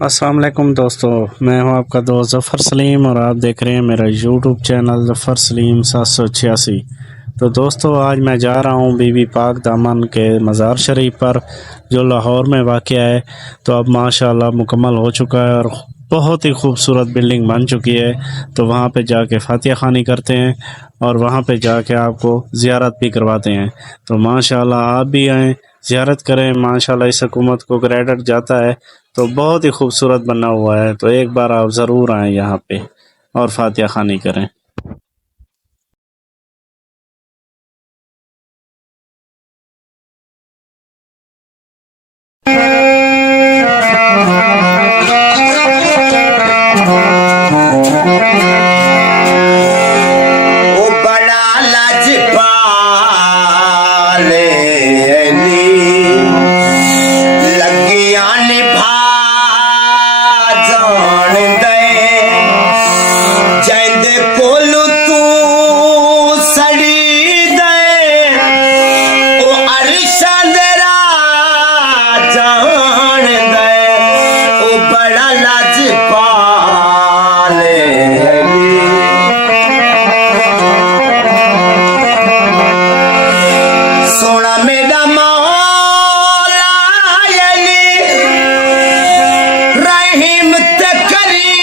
अस्सलाम वालेकुम दोस्तों, मैं हूं आपका दोस्त ज़फ़र सलीम और आप देख रहे हैं मेरा यूट्यूब चैनल ज़फ़र सलीम 786। तो दोस्तों आज मैं जा रहा हूं बीबी पाक दामन के मज़ार शरीफ पर जो लाहौर में वाक़या है। तो अब माशाल्लाह मुकम्मल हो चुका है और बहुत ही खूबसूरत बिल्डिंग बन चुकी है। तो वहां पे जाके फातिहा खानी करते हैं और वहां पे जाके आपको ज़ियारत भी करवाते हैं। तो माशाल्लाह आप भी आएँ, ज़ियारत करें। माशाल्लाह इस हुकूमत को क्रेडिट जाता है, तो बहुत ही खूबसूरत बना हुआ है। तो एक बार आप ज़रूर आएँ यहाँ पे और फातिहा खानी करें। ओ बड़ा लजपाले नी लगिया निभा जान दे जैंदे कोल तू सड़ी दे ओ अरशा दरा जान दे ओ बड़ा लजपाले सोना मेरा मौला अली रहीम ते करीम